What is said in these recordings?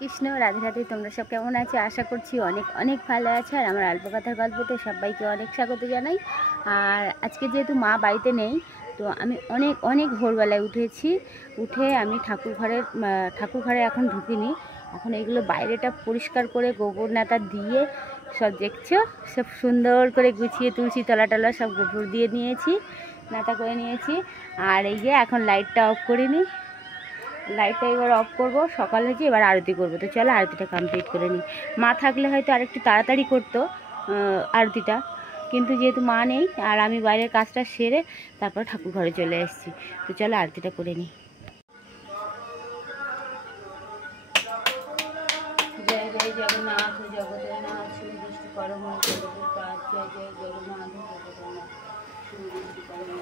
কৃষ্ণ রাধে রাধে। তোমরা সব কেমন আছো? আশা করছি অনেক অনেক ভালো আছে। আর আমার অল্প কথার গল্পতে সবাইকে অনেক স্বাগত জানাই। আর আজকে যেহেতু মা বাড়িতে নেই, তো আমি অনেক অনেক ভোরবেলায় উঠে আমি ঠাকুর ঘরে এখন ঢুকিনি। এখন এইগুলো বাইরেটা পরিষ্কার করে গোবর নাতা দিয়ে সব দেখছো, সব সুন্দর করে গুছিয়ে তুলসী তলা টলা সব গোবর দিয়ে নিয়েছি, নাতা করে নিয়েছি। আর এই যে এখন লাইটটা অফ করিনি, লাইটটা এবার অফ করবো। সকাল হয়েছে, এবার আরতি করবো। তো চলো আরতিটা কমপ্লিট করে নিই। মা থাকলে হয়তো আরেকটু তাড়াতাড়ি করতো আরতিটা, কিন্তু যেহেতু মা নেই আর আমি বাইরের কাজটা সেরে তারপর ঠাকুর ঘরে চলে এসেছি। তো চলো আরতিটা করে নিই। জয় জয় জগন্নাথ জগন্নাথ সুদৃষ্টি করম জগৎ, জয় জয় জগন্নাথ জগন্নাথ সুদৃষ্টি করম।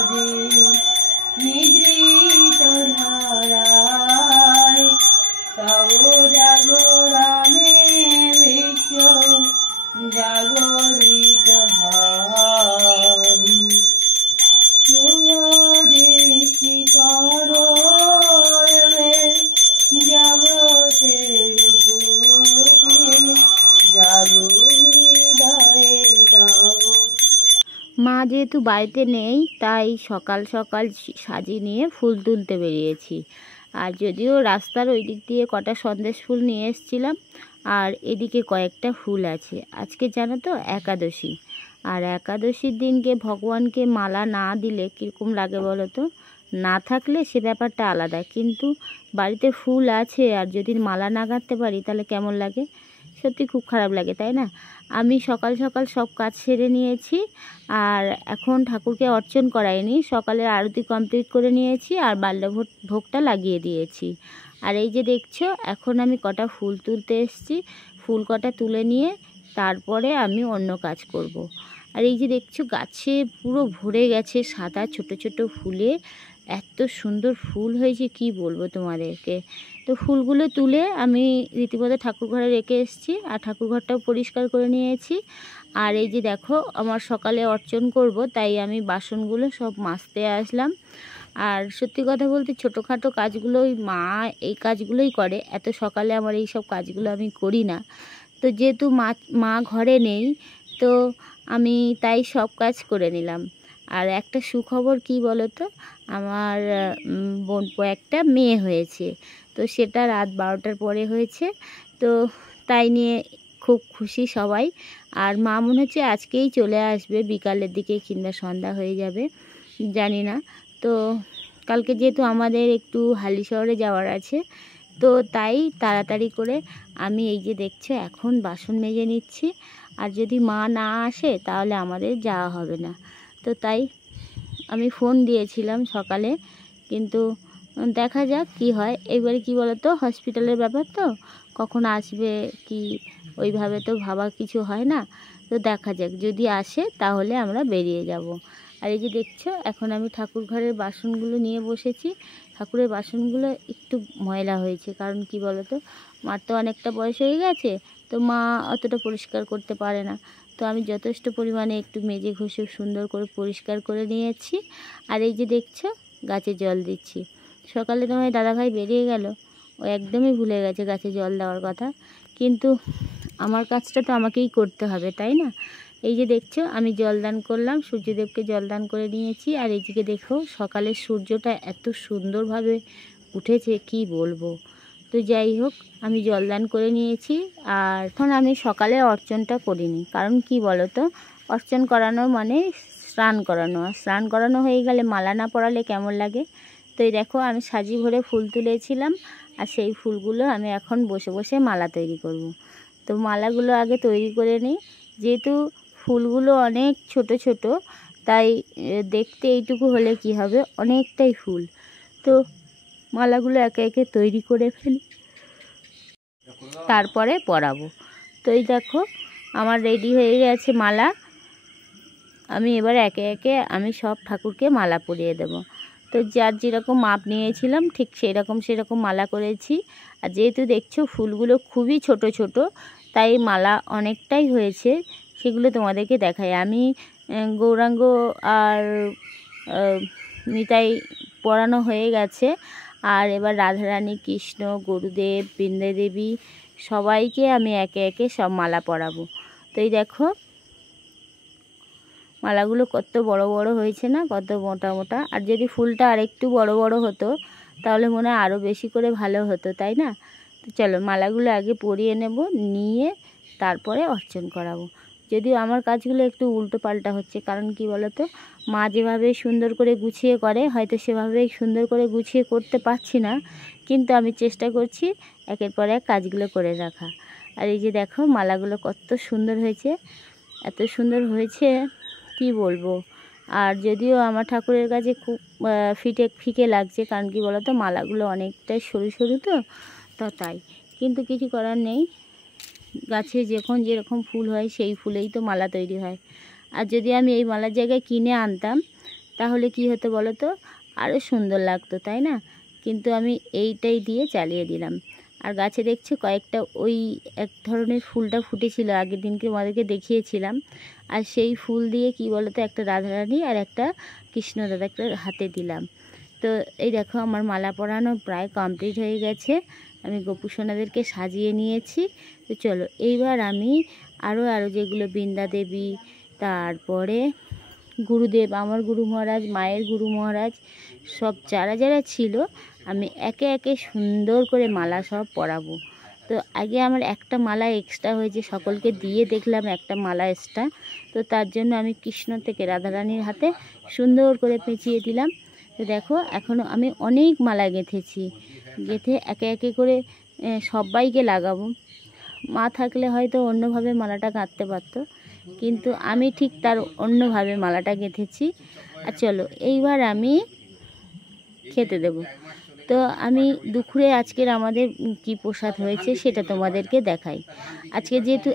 জাগরিত দৃষ্টি করবে জগতের মা যেহেতু বাড়িতে নেই, তাই সকাল সকাল সাজিয়ে নিয়ে ফুল তুলতে বেরিয়েছি। আর যদিও রাস্তার ওই দিক দিয়ে কটা সন্দেশ ফুল নিয়ে এসেছিলাম, আর এদিকে কয়েকটা ফুল আছে। আজকে জানো তো একাদশী, আর একাদশীর দিনকে ভগবানকে মালা না দিলে কীরকম লাগে বলো তো? না থাকলে সে ব্যাপারটা আলাদা, কিন্তু বাড়িতে ফুল আছে আর যদি মালা না গাঁথতে পারি তাহলে কেমন লাগে? সত্যি খুব খারাপ লাগে, তাই না? আমি সকাল সকাল সব কাজ সেরে নিয়েছি, আর এখন ঠাকুরকে অর্চন করাইনি, সকালের আরতি কমপ্লিট করে নিয়েছি আর ভোগটা লাগিয়ে দিয়েছি। আর এই যে দেখছো, এখন আমি কটা ফুল তুলতে এসেছি, ফুল কটা তুলে নিয়ে তারপরে আমি অন্য কাজ করব। আর এই যে দেখছো, গাছে পুরো ভরে গেছে সাদা ছোট ছোট ফুলে, এত সুন্দর ফুল হয়েছে কি বলবো তোমাদেরকে। তো ফুলগুলো তুলে আমি রীতিমতো ঠাকুর ঘরে রেখে এসেছি, আর ঠাকুর ঘরটাও পরিষ্কার করে নিয়েছি। আর এই যে দেখো, আমার সকালে অর্চন করব, তাই আমি বাসনগুলো সব মাজতে আসলাম। আর সত্যি কথা বলতে ছোটোখাটো কাজগুলো ওই মা এই কাজগুলোই করে, এত সকালে আমার এই সব কাজগুলো আমি করি না। তো যেহেতু মা ঘরে নেই, তো আমি তাই সব কাজ করে নিলাম। আর একটা সুখবর কি বলো তো, আমার বোনপো একটা মেয়ে হয়েছে, তো সেটা রাত 12টার পরে হয়েছে। তো তাই নিয়ে খুব খুশি সবাই। আর মা মনে হচ্ছে আজকেই চলে আসবে, বিকালের দিকে কিংবা সন্ধ্যা হয়ে যাবে, জানি না। তো কালকে যেহেতু আমাদের একটু হালিশহরে যাওয়ার আছে, তো তাই তাড়াতাড়ি করে আমি এই যে দেখছো এখন বাসন মেজে নিচ্ছি। আর যদি মা না আসে তাহলে আমাদের যাওয়া হবে না। তো তাই আমি ফোন দিয়েছিলাম সকালে, কিন্তু দেখা যাক কি হয়। এবারে কি বলো তো, হসপিটালের ব্যাপার তো, কখন আসবে কি ওইভাবে তো ভাবা কিছু হয় না। তো দেখা যাক, যদি আসে তাহলে আমরা বেরিয়ে যাব। আর এই যে দেখছো এখন আমি ঠাকুর ঘরের বাসনগুলো নিয়ে বসেছি। ঠাকুরের বাসনগুলো একটু ময়লা হয়েছে, কারণ কি বলো তো, মার তো অনেকটা বয়স হয়ে গেছে, তো মা অতটা পরিষ্কার করতে পারে না। তো আমি যথেষ্ট পরিমাণে একটু মেজে ঘষে সুন্দর করে পরিষ্কার করে নিয়েছি। আর এই যে দেখছো গাছে জল দিচ্ছি। সকালে তোমার দাদাভাই বেরিয়ে গেল, ও একদমই ভুলে গেছে গাছে জল দেওয়ার কথা, কিন্তু আমার কাজটা তো আমাকেই করতে হবে, তাই না? এই যে দেখছো আমি জলদান করলাম, সূর্যদেবকে জলদান করে নিয়েছি। আর এইদিকে দেখো সকালের সূর্যটা এত সুন্দরভাবে উঠেছে কি বলবো। তো যাই হোক, আমি জলদান করে নিয়েছি। আর এখন আমি সকালে অর্চনটা করিনি, কারণ কি বলো তো, অর্চন করানো মানে স্নান করানো, আর স্নান করানো হয়ে গেলে মালা না পরালে কেমন লাগে। তো এই দেখো আমি সাজি ভরে ফুল তুলেছিলাম, আর সেই ফুলগুলো আমি এখন বসে বসে মালা তৈরি করব। তো মালাগুলো আগে তৈরি করে নিই, যেহেতু ফুলগুলো অনেক ছোট ছোট, তাই দেখতে এইটুকু হলে কি হবে, অনেকটাই ফুল। তো মালাগুলো একে একে তৈরি করে ফেলি, তারপরে পরাবো। তো এই দেখো আমার রেডি হয়ে গেছে মালা। আমি এবার একে একে আমি সব ঠাকুরকে মালা পরিয়ে দেব। তো যার যেরকম মাপ নিয়েছিলাম ঠিক সেরকম মালা করেছি। আর যেহেতু দেখছো ফুলগুলো খুবই ছোট ছোট, তাই মালা অনেকটাই হয়েছে, সেগুলো তোমাদেরকে দেখাই। আমি গৌরাঙ্গ আর নিতাই পরানো হয়ে গেছে, আর এবার রাধারানী, কৃষ্ণ, গুরুদেব, বৃন্দা দেবী সবাইকে আমি একে একে সব মালা পরাবো। তো এই দেখো মালাগুলো কত বড় বড় হয়েছে না, কত মোটা মোটা। আর যদি ফুলটা আরেকটু বড় বড় হতো তাহলে মনে হয় আরও বেশি করে ভালো হতো, তাই না? তো চলো মালাগুলো আগে পরিয়ে নেব, নিয়ে তারপরে অর্চন করাবো। যদিও আমার কাজগুলো একটু উল্টো পাল্টা হচ্ছে, কারণ কি বলো তো, মা যেভাবে সুন্দর করে গুছিয়ে করে হয়তো সেভাবেই সুন্দর করে গুছিয়ে করতে পারছি না, কিন্তু আমি চেষ্টা করছি একের পর এক কাজগুলো করে রাখা। আর এই যে দেখো মালাগুলো কত সুন্দর হয়েছে, এত সুন্দর হয়েছে কি বলবো। আর যদিও আমার ঠাকুরের কাছে খুব ফিকে লাগছে, কারণ কি বলো তো, মালাগুলো অনেকটাই সরু সরু তো তাই, কিন্তু কিছু করার নেই। গাছে যখন যেরকম ফুল হয় সেই ফুলেই তো মালা তৈরি হয়। আর যদি আমি এই মালার জায়গায় কিনে আনতাম তাহলে কি হতো বলো তো, আরও সুন্দর লাগতো, তাই না? কিন্তু আমি এইটাই দিয়ে চালিয়ে দিলাম। আর গাছে দেখছো কয়েকটা ওই এক ধরনের ফুলটা ফুটেছিল, আগের দিনকে আমাদেরকে দেখিয়েছিলাম। আর সেই ফুল দিয়ে কি বলো তো, একটা রাধারানী আর একটা কৃষ্ণ দাদাকে হাতে দিলাম। তো এই দেখো আমার মালা পরানো প্রায় কমপ্লিট হয়ে গেছে, আমি গোপু সোনাদেরকে সাজিয়ে নিয়েছি। তো চলো এইবার আমি আরও যেগুলো বৃন্দা দেবী, তারপরে গুরুদেব, আমার গুরু মহারাজ, মায়ের গুরু মহারাজ, সব যারা যারা ছিল আমি একে একে সুন্দর করে মালা সব পরাবো। তো আগে আমার একটা মালা এক্সট্রা হয়েছে, সকলকে দিয়ে দেখলাম একটা মালা এক্সট্রা, তো তার জন্য আমি কৃষ্ণ থেকে রাধারানীর হাতে সুন্দর করে পেঁচিয়ে দিলাম। তো দেখো এখনও আমি অনেক মালা গেঁথেছি, গেঁথে একে একে করে সবাইকে লাগাবো। মা থাকলে হয়তো অন্যভাবে মালাটা গাঁথতে পারতো, কিন্তু আমি ঠিক তার অন্যভাবে মালাটা গেঁথেছি। আর চলো এইবার আমি খেতে দেব। তো আমি দুপুরে আজকের আমাদের কি প্রসাদ হয়েছে সেটা তোমাদেরকে দেখাই। আজকে যেহেতু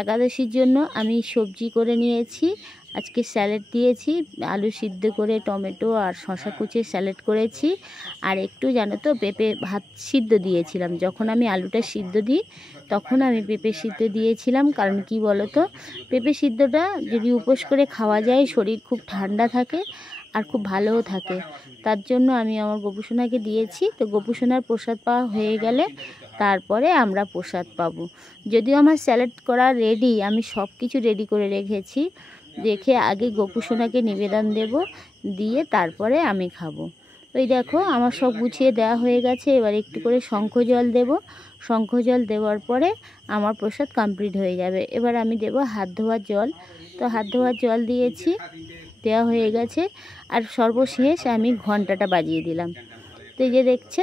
একাদশীর জন্য আমি সবজি করে নিয়েছি। আজকে স্যালাড দিয়েছি, আলু সিদ্ধ করে টমেটো আর শসা কুচিয়ে স্যালাড করেছি। আর একটু জানো তো পেঁপে ভাত সিদ্ধ দিয়েছিলাম, যখন আমি আলুটা সিদ্ধ দিই তখন আমি পেঁপে সিদ্ধ দিয়েছিলাম। কারণ কি বলো তো, পেঁপে সিদ্ধটা যদি উপোস করে খাওয়া যায় শরীর খুব ঠান্ডা থাকে আর খুব ভালোও থাকে, তার জন্য আমি আমার গোপুসোনাকে দিয়েছি। তো গোপুসোনার প্রসাদ পাওয়া হয়ে গেলে তারপরে আমরা প্রসাদ পাবো। যদিও আমার স্যালাড করা রেডি, আমি সব কিছু রেডি করে রেখেছি, রেখে আগে গোপুসোনাকে নিবেদন দেব, দিয়ে তারপরে আমি খাবো। ওই দেখো আমার সব গুছিয়ে দেওয়া হয়ে গেছে। এবার একটু করে শঙ্খ জল দেব, শঙ্খ জল দেওয়ার পরে আমার প্রসাদ কমপ্লিট হয়ে যাবে। এবার আমি দেব হাত ধোয়ার জল। তো হাত ধোয়ার জল দিয়েছি, দেওয়া হয়ে গেছে। আর সর্বশেষ আমি ঘন্টাটা বাজিয়ে দিলাম। তো এই যে দেখছে,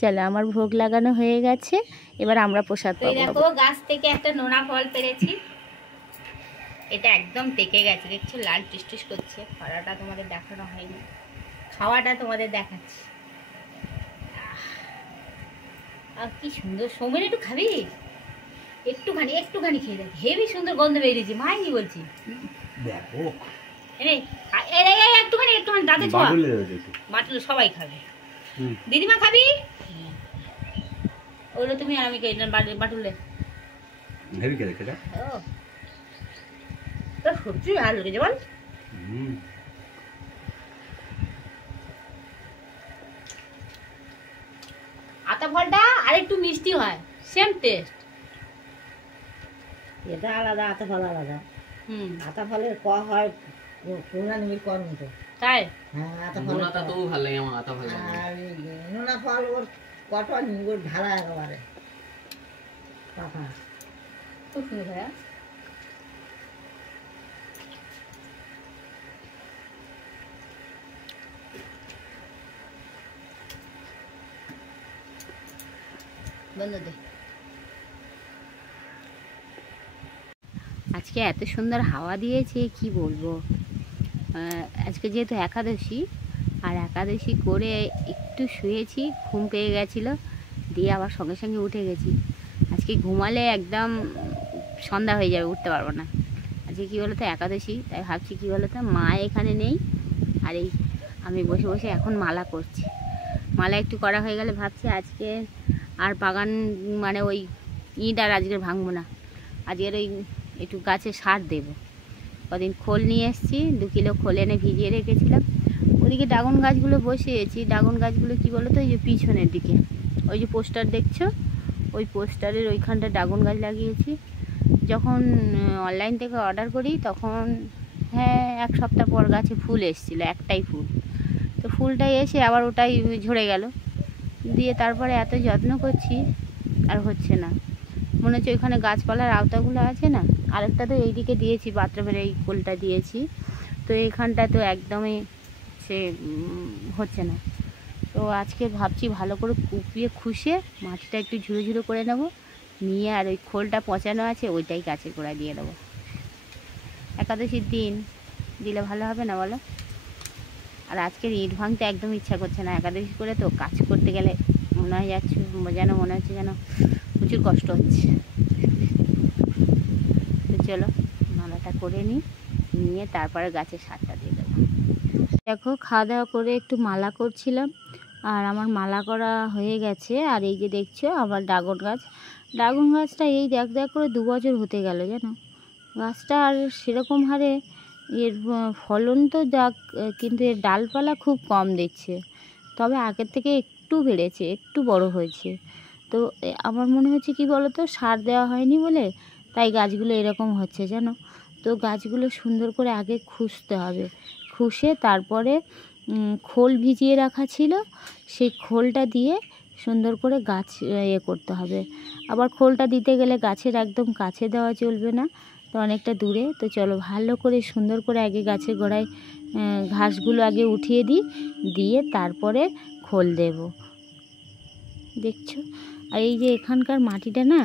চলো আমার ভোগ লাগানো হয়ে গেছে, এবার আমরা প্রসাদ পাবো। দেখো গাছ থেকে একটা নোনা ফল পেরেছি, এটা একদম পেকে গেছে, দেখছো লাল টিস করছে। ফলাটা তোমাদের দেখানো হয়নি, খাওয়াটা তোমাদের দেখাচ্ছি। আর কি সুন্দর, সৌমেন একটু খাবি? একটুখানি খেয়ে দেখ, হেবি সুন্দর গন্ধ বেরিয়েছে। মাই কি বলছি দেখো, একটুখানি একটুখানি দাঁতে ছোঁয়া, বাটুলে সবাই খাবে। দিদিমা খাবি? ওগুলো তুমি আর আমি বাটুলে সত্যি ভালো লেগেছে বল। আতা ফলটা আর একটু মিষ্টি হয়, সেম টেস্ট। এটা আলাদা, আতা ফল আলাদা। আতা ফলের ক হয় নোনা নিবিড় কর মতো, তাই? হ্যাঁ, আতা ফল তো ভালো লাগে আমার। আতা ফল আর নোনা ফল ওর কটা নিবিড় ঢালা একেবারে পাতা, খুব সুন্দর হয়। আজকে এত সুন্দর হাওয়া দিয়েছে কি বলবো। আজকে যেহেতু একাদশী, আর একাদশী করে একটু শুয়েছি, ঘুম পেয়ে গেছিলো, দিয়ে আবার সঙ্গে সঙ্গে উঠে গেছি। আজকে ঘুমালে একদম সন্ধ্যা হয়ে যাবে, উঠতে পারবো না। আজকে কী বলো তো একাদশী, তাই ভাবছি কী বলো তো মা এখানে নেই, আর এই আমি বসে বসে এখন মালা করছি। মালা একটু করা হয়ে গেলে ভাবছি আজকে আর বাগান মানে ওই ইট আর আজকের ভাঙবো না, আজকের ওই একটু গাছে সার দেবো। কদিন খোল নিয়ে এসেছি, 2 কিলো খোল এনে ভিজিয়ে রেখেছিলাম। ওদিকে ড্রাগন গাছগুলো বসিয়েছি। ড্রাগন গাছগুলো কী বলো তো, ওই যে পিছনের দিকে ওই যে পোস্টার দেখছো, ওই পোস্টারের ওইখানটা ড্রাগন গাছ লাগিয়েছি। যখন অনলাইন থেকে অর্ডার করি তখন হ্যাঁ 1 সপ্তাহ পর গাছে ফুল এসেছিলো, একটাই ফুল। তো ফুলটাই এসে আবার ওটাই ঝরে গেল, দিয়ে তারপরে এত যত্ন করছি আর হচ্ছে না। মনে হচ্ছে ওইখানে গাছপালার আওতাগুলো আছে না, আরেকটা তো এইদিকে দিয়েছি, বাথরুমের এই ফুলটা দিয়েছি, তো এইখানটা তো একদমই সে হচ্ছে না। তো আজকে ভাবছি ভালো করে কুপিয়ে খুশে মাটিটা একটু ঝুড়ো ঝুড়ো করে নেব, নিয়ে আর ওই খোলটা পচানো আছে ওইটাই গাছের গোড়ায় দিয়ে দেবো। একাদশীর দিন দিলে ভালো হবে না বলো? আর আজকের ইট ভাঙতে একদম ইচ্ছা করছে না, একাদশী করে তো কাজ করতে গেলে মনে হয় যাচ্ছে, যেন মনে হচ্ছে যেন প্রচুর কষ্ট হচ্ছে। তো চলো মালাটা করে নিয়ে তারপরে গাছের সারটা দিয়ে দেবো। দেখো খাওয়া দাওয়া করে একটু মালা করছিলাম, আর আমার মালা করা হয়ে গেছে। আর এই যে দেখছো আমার ড্রাগন গাছটা এই দেখ করে 2 বছর হতে গেল জানো। গাছটা আর সেরকম হারে এর ফলন তো যাক, কিন্তু এর ডালপালা খুব কম দিচ্ছে, তবে আগের থেকে একটু বেড়েছে, একটু বড় হয়েছে। তো আমার মনে হচ্ছে কি বলো তো, সার দেওয়া হয়নি বলে তাই গাছগুলো এরকম হচ্ছে জানো। তো গাছগুলো সুন্দর করে আগে খুঁজতে হবে, খুশে তারপরে খোল ভিজিয়ে রাখা ছিল, সেই খোলটা দিয়ে সুন্দর করে গাছ করতে হবে। আবার খোলটা দিতে গেলে গাছের একদম কাছে দেওয়া চলবে না, তো অনেকটা দূরে। তো চলো ভালো করে সুন্দর করে আগে গাছের গোড়ায় ঘাসগুলো আগে উঠিয়ে দিয়ে তারপরে খোল দেব, দেখছো। আর এই যে এখানকার মাটিটা না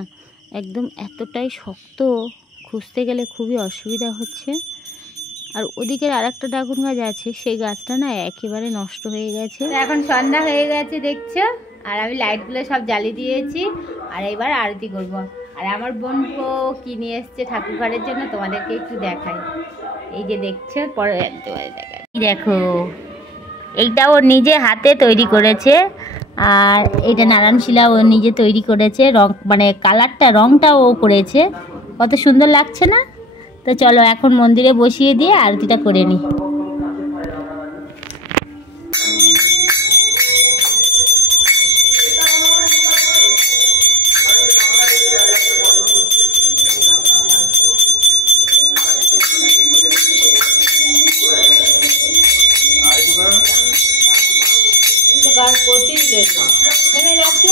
একদম এতটাই শক্ত, খুঁজতে গেলে খুবই অসুবিধা হচ্ছে। আর ওদিকের আরেকটা ড্রাগন গাছ আছে, সেই গাছটা না একেবারে নষ্ট হয়ে গেছে। এখন সন্ধ্যা হয়ে গেছে দেখছো, আর আমি লাইটগুলো সব জ্বালিয়ে দিয়েছি, আর এবার আরতি করব। আর আমার বোন কি নিয়ে এসছে ঠাকুর ঘরের জন্য তোমাদেরকে একটু দেখাই। এই যে দেখছো, পরে দেখো এইটা ও নিজে হাতে তৈরি করেছে, আর এটা নারায়ণশিলা ও নিজে তৈরি করেছে, রং মানে কালারটা রংটা ও করেছে, কত সুন্দর লাগছে না। তো চলো এখন মন্দিরে বসিয়ে দিয়ে আরতিটা করে নিই। গান করতেই থেমে যাচ্ছে।